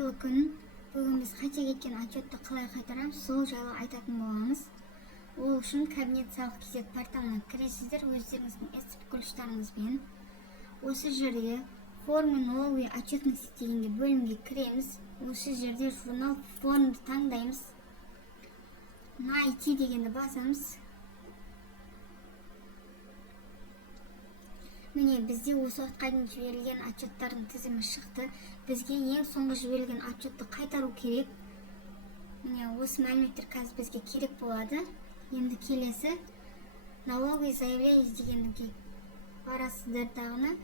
Қайырлы күн. Бүгін біз қате кеткен отчетты қалай қайтарамыз, сол жайлы айтатын боламыз. Ол үшін кабинет салық кезек порталына кіресіздер өздеріңіздің эс-күліштарыңызбен. Осы жерде формы налоговой отчетности дегенде бөлімге кіреміз. Осы жерде журнал формды таңдаймыз. Найти дегенді басамыз. Міне, бізде осы уақытқа дейін жіберілген отчеттардың тізімі шықты. Бізге ең соңғы жіберілген отчетты қайтару керек. Міне, осы мәліметтер қазір бізге керек болады. Енді келесі налоговый заявление дегенге барасыздар дағына.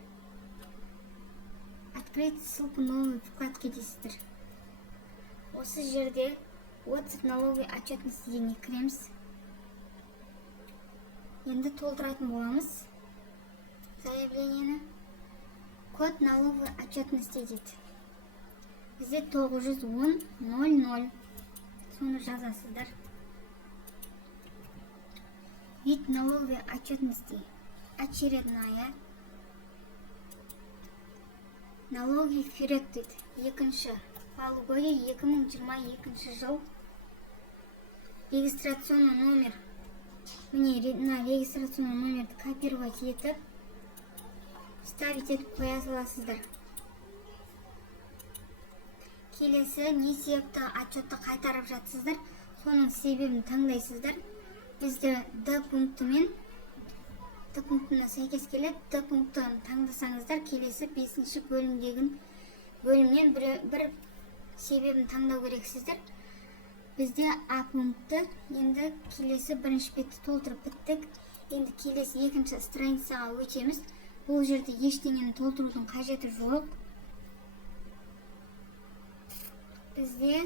Открыть ссылку новой вкладки дейсіздер. Осы жерде отзыв налоговой отчетности дегенге кіреміз. Енді толтыратын боламыз заявлениені. Код налоговой отчетности дейді. Бізде 910.00. Соны жазасыздар. Вид налоговой отчетности очередная. Налоги вперед дейді. Екінші полугодие 2022 жыл. Регистрационный номер. Міне, на регистрационный номерді копировать етіп ставить етіп қоя саласыздар. Келесі не себепті отчетты қайтарып жатсыздар, соның себебін таңдайсыздар. Бізде Д пунктімен Д пунктіне сәйкес келеді. Д пунктін таңдасаңыздар, келесі 5-ші бөлімнен бір себебін таңдау керексіздер. Бізде А пункті. Енді келесі бірінші бетті толтырып біттік. Енді келесі екінші страницаға өтеміз. Бұл жерде ештеңені толтырудың қажеті жоқ. Бізде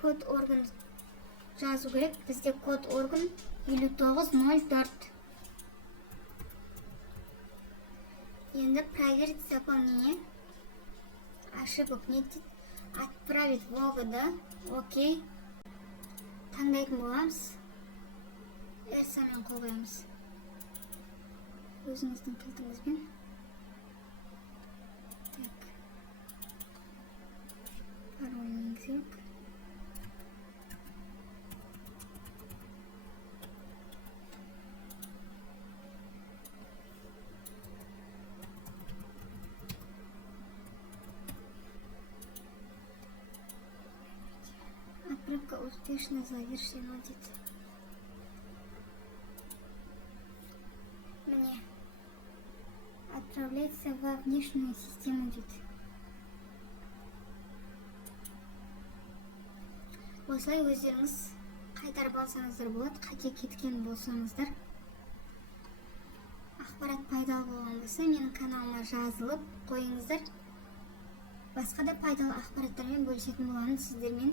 код орган жазу керек. Бізде код орган 5904. Енді проверить заполнение. Ошибок нет. Отправить в ОГД. Окей. Таңдайтын боламыз. Эрсамен қойғаймыз. Өзіңіздің кілтіңізбен. Так. Пароль керек. Отправка успешно завершена дейді. Мне отправляется во внешнюю систему дейді. Осылай өздеріңіз қайтарып алсаңыздар болады, қате кеткен болсаңыздар. Ақпарат пайдалы болған болса, менің каналыма жазылып қойыңыздар. Басқа да пайдалы ақпараттармен бөлісетін боламын сіздермен.